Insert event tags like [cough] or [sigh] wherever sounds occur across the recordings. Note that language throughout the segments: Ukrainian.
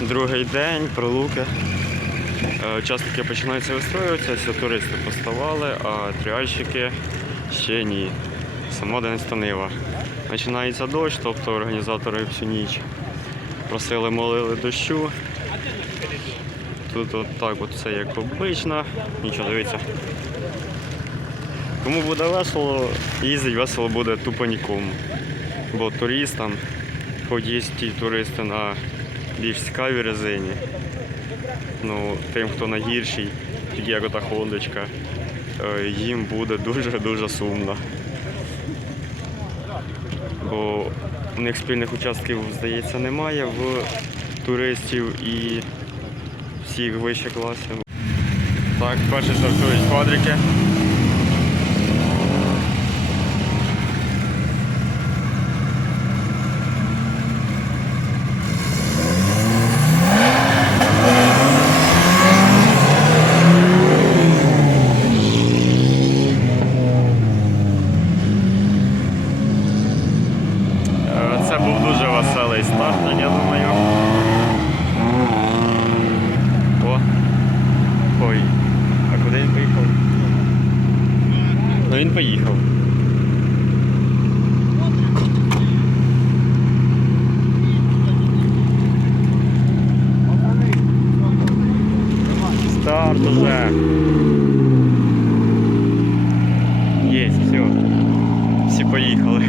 Другий день, пролуки. Е, Учасники починаються вистроюватися, туристи поставали, а тріальщики ще ні. Сама день станила. Починається дощ, тобто організатори всю ніч просили, молили дощу. Тут от так от все як обично. Нічого, дивіться. Кому буде весело, їздить весело буде тупо нікому. Бо туристам, хоч є ті туристи на більш цікавій резині. Ну, тим, хто на гіршій, як ота хондочка, е, їм буде дуже-дуже сумно. Бо у них спільних участків, здається, немає в туристів і всіх вищих класів. Так, перші стартують квадрики. він поїхав. Старт уже. Есть, все. Всі поїхали.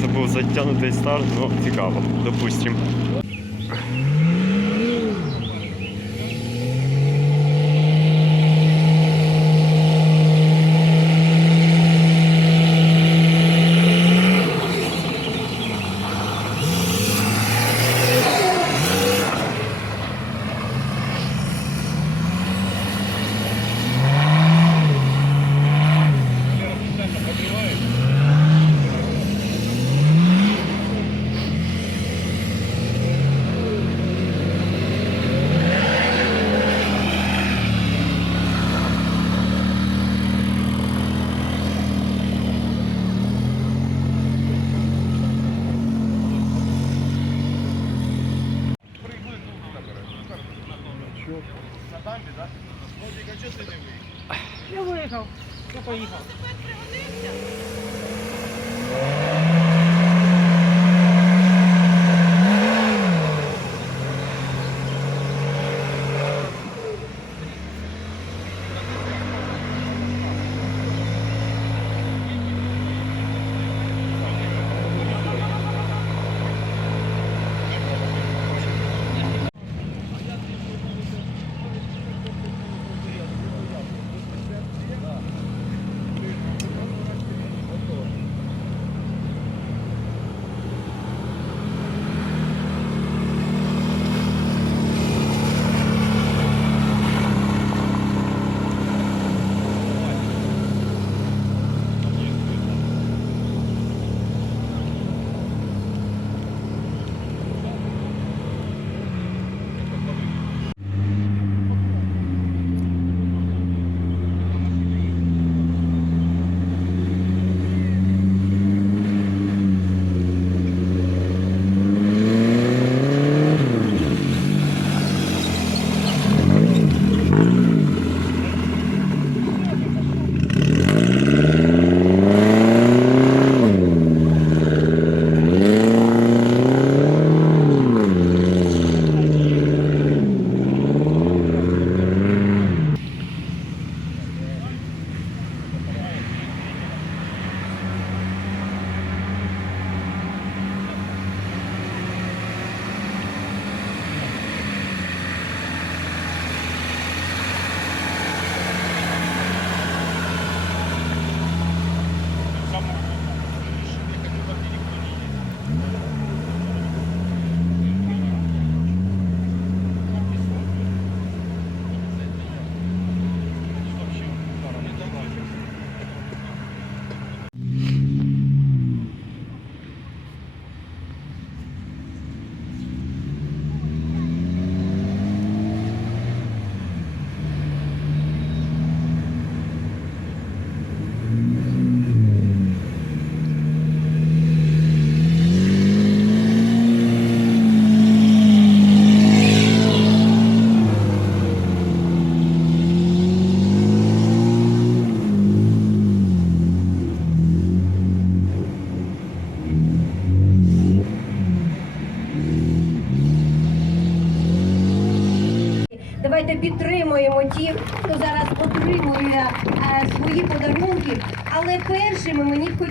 Це був [laughs] затягнутий старт, ну цікаво, допустим.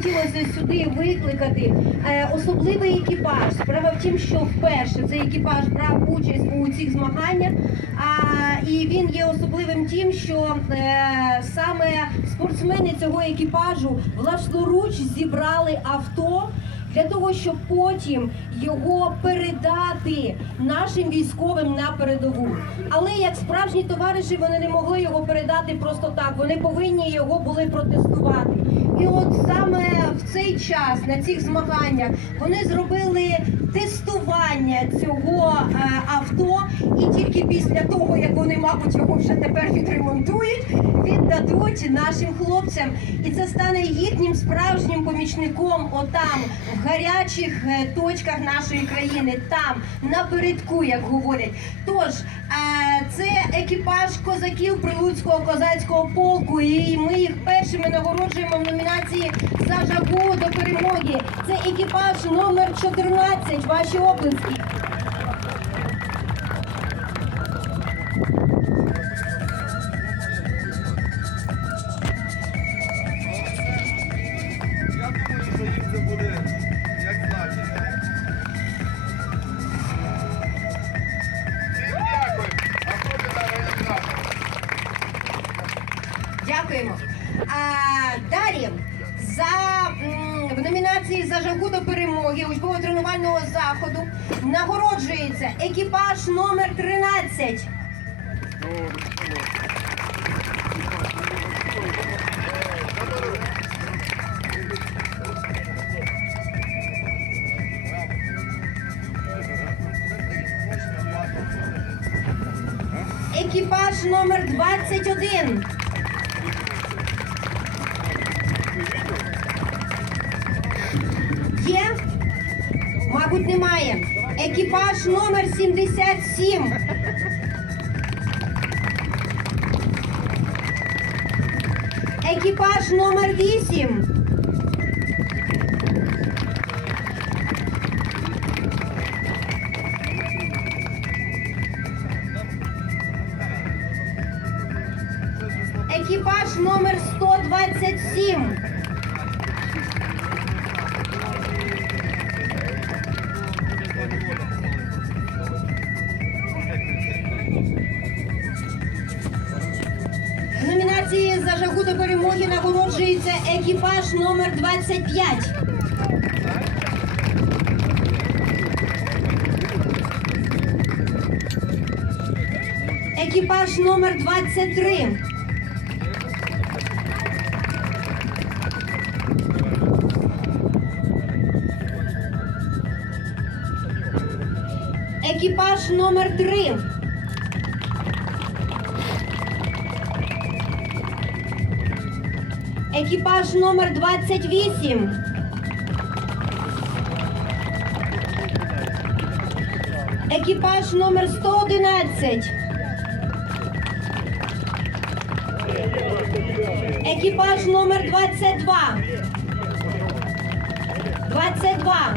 Хотілося сюди викликати е, особливий екіпаж. Справа в тім, що вперше цей екіпаж брав участь у цих змаганнях. І він є особливим тим, що е, саме спортсмени цього екіпажу власноруч зібрали авто для того, щоб потім його передати нашим військовим на передову. Але як справжні товариші вони не могли його передати просто так. Вони повинні його були протестувати. І от саме в цей час на цих змаганнях вони зробили тестування цього е, авто, і тільки після того, як вони, мабуть, його вже тепер відремонтують, віддадуть нашим хлопцям, і це стане їхнім справжнім помічником отам, в гарячих е, точках нашої країни, там напередку, як говорять. Тож е, це екіпаж козаків Прилуцького козацького полку, і ми їх першими нагороджуємо в номінації за жагу до перемоги. Це екіпаж номер 14. Ваші оплески. Дякуємо. А далі за номінації за жагу до перемоги учбово-тренувального заходу нагороджується екіпаж номер 13. Екіпаж номер 8. Екіпаж номер 23. Екіпаж номер 3. Екіпаж номер 28. Екіпаж номер 111. Екіпаж номер 22. 22.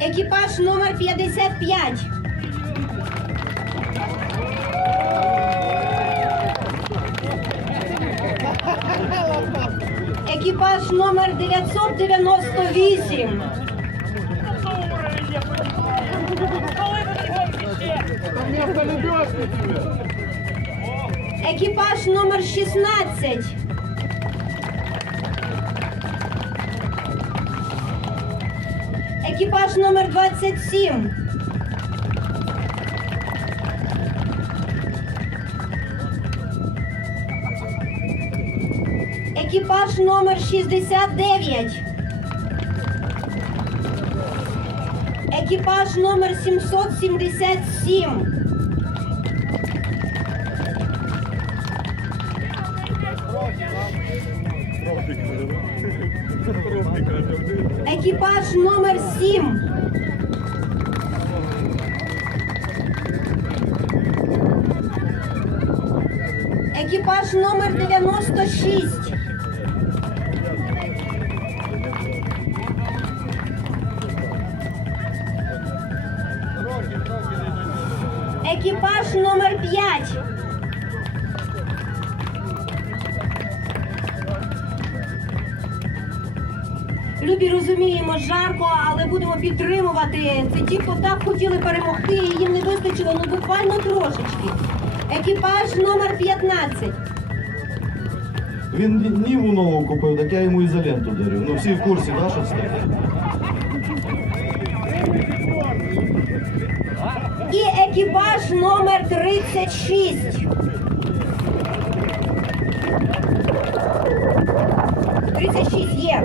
Екіпаж номер 55. Екіпаж номер 998. Екіпаж номер 16. Екіпаж номер 27. Екіпаж номер 69. Екіпаж номер 777. екіпаж номер 7 Екіпаж номер 96 Екіпаж номер 5 Любі розуміємо, жарко, але будемо підтримувати. Це ті, хто так хотіли перемогти, і їм не вистачило ну буквально трошечки. Екіпаж номер 15. Він ніву нову купив, так я йому ізоленту дарю. Ну всі в курсі, да, що це? І екіпаж номер 36. Тридцять шість є.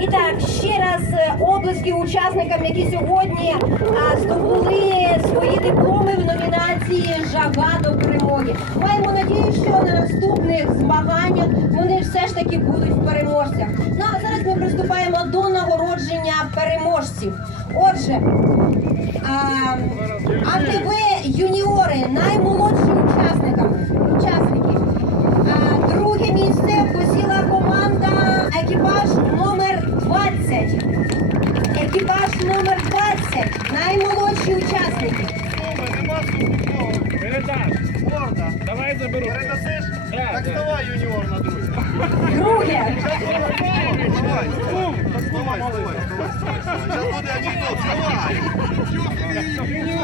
І так, ще раз е, облески учасникам, які сьогодні здобули свої дипломи в номінації Жага до перемоги. Маємо надію, що на наступних змаганнях вони все ж таки будуть в переможцях. Ну а зараз ми приступаємо до нагородження переможців. Отже, а, АТВ юніори, наймолодші учасники. Друге місце посіла команда екіпаж номер 20. Екіпаж номер 20. Наймолодші учасники. Давай заберу. Так да. вставай, юніор, на друзі. Друге.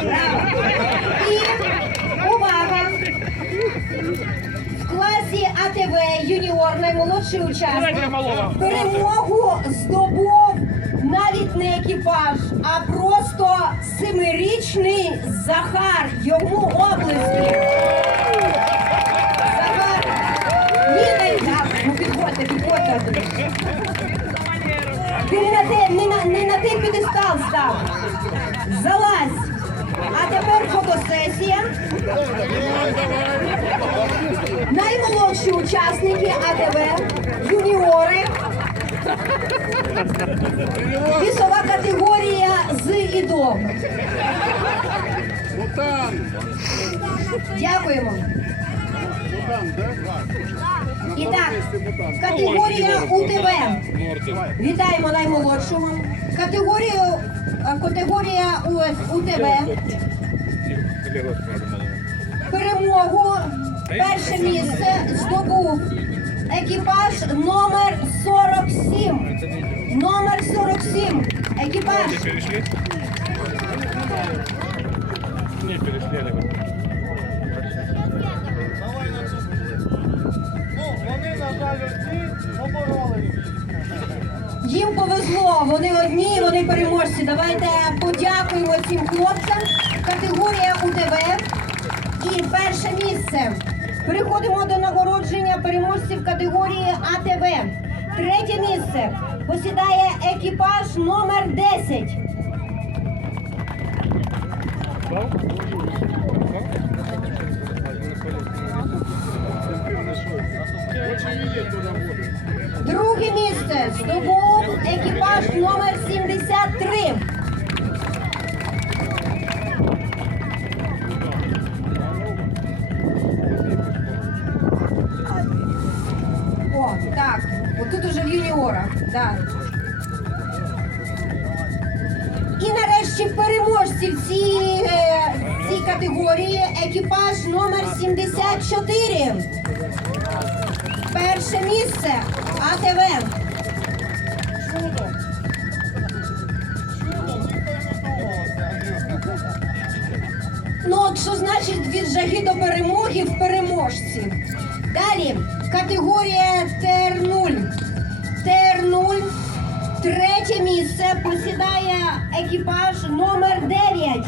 Браво. І увага! Класі АТВ юніор наймолодший учасник перемогу здобув навіть не екіпаж, а просто семирічний Захар. Йому облески. Захар, ні, не ну підходьте, підходьте. Ти не на те, не на, не на той підестал став. Залазь. А тепер фотосесія. Наймолодші учасники АТВ, юніори. Вісова категорія з і до. Дякуємо. І так, категорія УТВ. Вітаємо наймолодшого. Категорію, категорія УТВ. Перемогу перше місце здобув екіпаж номер 47. Номер 47. Екіпаж. Не. Ну, вони, на жаль, побороли. Їм повезло, вони одні, вони переможці. Давайте подякуємо цим хлопцям. Категорія УТВ і перше місце. Переходимо до нагородження переможців категорії АТВ. Третє місце посідає екіпаж номер 10. Друге місце здобув екіпаж номер екіпаж номер 9.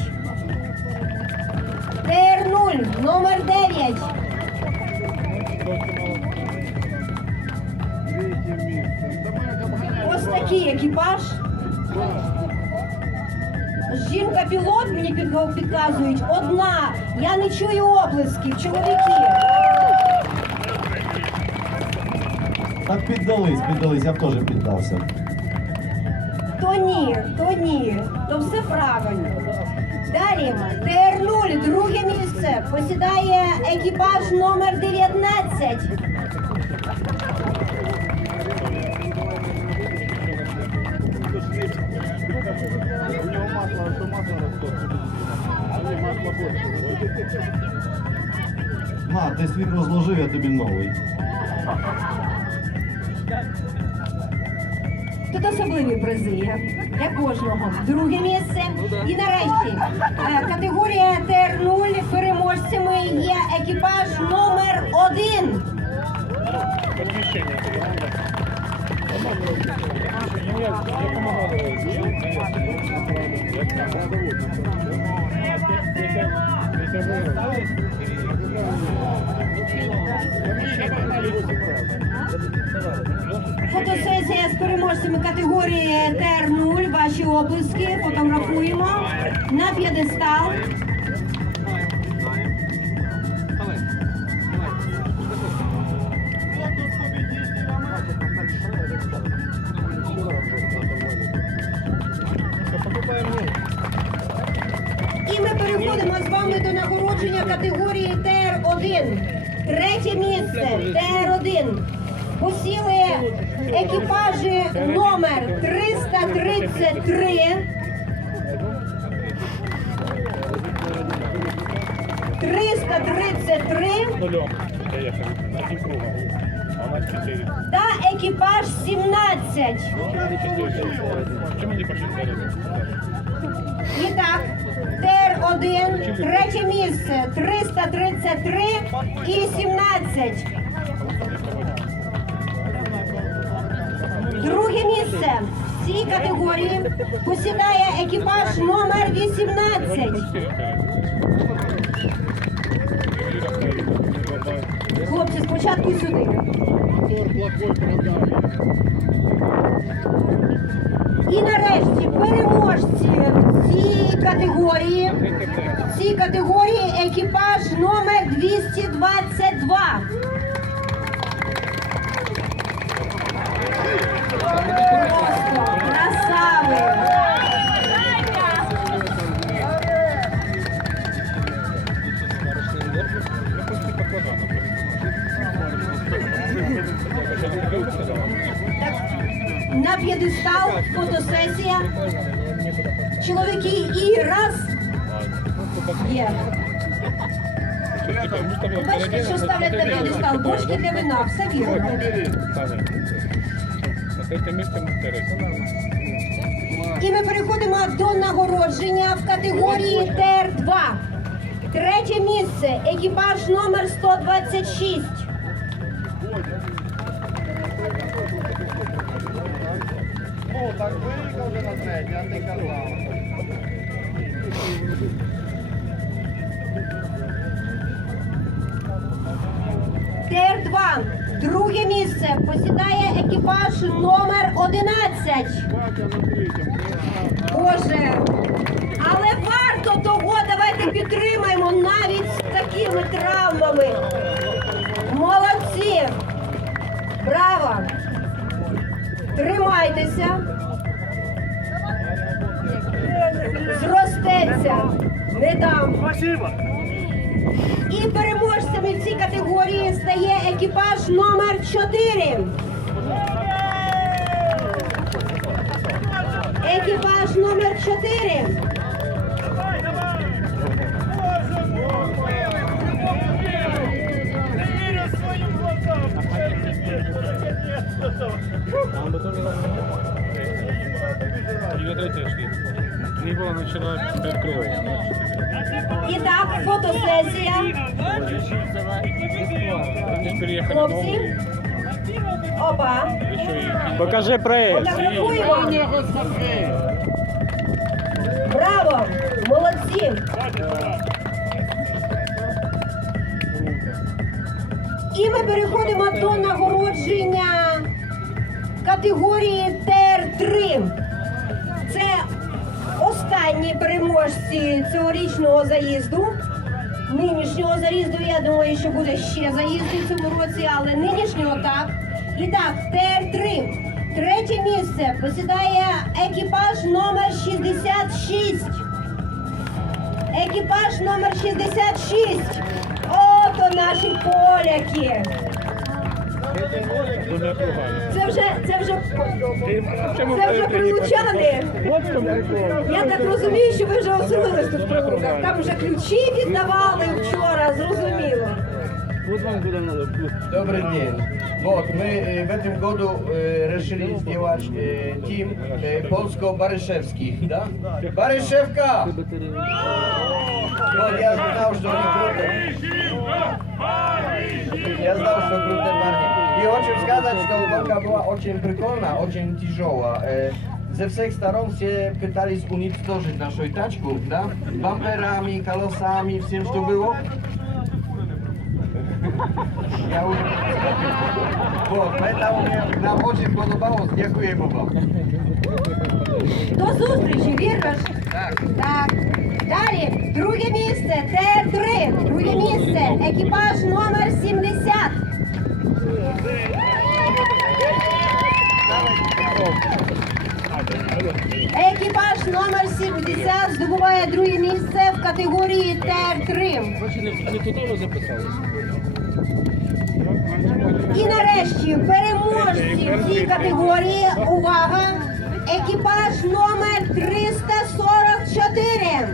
ТР-0, номер 9. Ось такий екіпаж. Жінка-пілот мені підказують одна. Я не чую оплесків, чоловіки. Так піддались, піддались, я б теж піддався. Ні, то ні, то все правильно. Далі ТР-0, друге місце посідає екіпаж номер 19. У него масло, что масло растет. А масло больше. На, ти світ розложив, я тобі новий. Тут особливі призи для кожного. Друге місце. І нарешті е, категорія ТР-0 переможцями є екіпаж номер один. Я. Фотосесія з переможцями категорії ТР-0. Ваші облиски фотографуємо на п'єдестал. 333. 333 Нульом. Поїхали. На півкруга. А у нас чотири. та екіпаж 17. Чому не? І так, ТР-1, третє місце 333 і 17. Друге місце цій категорії посідає екіпаж номер 18. Хлопці, спочатку сюди. І нарешті переможці в цій категорії. В цій категорії екіпаж номер 222. П'єдестал фотосесія. Чоловіки і раз є. Бачите, що ставлять на п'єдестал? Бочки для вина, все вірно. І ми переходимо до нагородження в категорії ТР-2. Третє місце. Екіпаж номер 126. Так виїхав вже на третє, а ти казав. ТР-2. Друге місце посідає екіпаж номер 11. Боже. Але варто того, давайте підтримаємо навіть з такими травмами. Молодці! Браво! Тримайтеся! Зростеться! Не дам! Спасибо. І переможцями в цій категорії стає екіпаж номер 4. Екіпаж номер 4. І так, фотосесія. Хлопці. Опа. Покажи проєкт. Браво! Молодці! І ми переходимо до нагородження категорії ТР-3. Останні переможці цьогорічного заїзду. Нинішнього заїзду, я думаю, що буде ще заїзд у цьому році, але нинішнього так. І так, ТР-3. Третє місце посідає екіпаж номер 66. Екіпаж номер 66. Ото наші поляки. дуже кругами. Це вже, це вже, Чому це вже третє не прилучани. От в чому прикол. Я так розумію, що ви вже оселились тут в прилуках. Там вже ключі віддавали вчора, зрозуміло. Вот вам куда надо. Добрый день. Вот, мы э, в этом году э, решили сделать э, тим э, польско-барышевский, да? Барышевка! Вот, я знал, что они круто. Я знал, что крутые парни. И хочу сказать, что гонка была очень прикольная, очень тяжелая. Э, Ze всех сторон все пытались уничтожить нашу тачку, да? Бамперами, колесами, всем, что было. Я уже... Вот, поэтому мне нам очень подобалось. Дякуємо вам. До зустрічі, віриш? Так. Так. Далі, друге місце, Т3. Друге місце, екіпаж номер 70. Екіпаж номер 70 здобуває друге місце в категорії Т3. Не туди записались? І нарешті переможці в цій категорії. Увага! Екіпаж номер 344.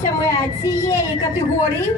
Переможцями цієї категорії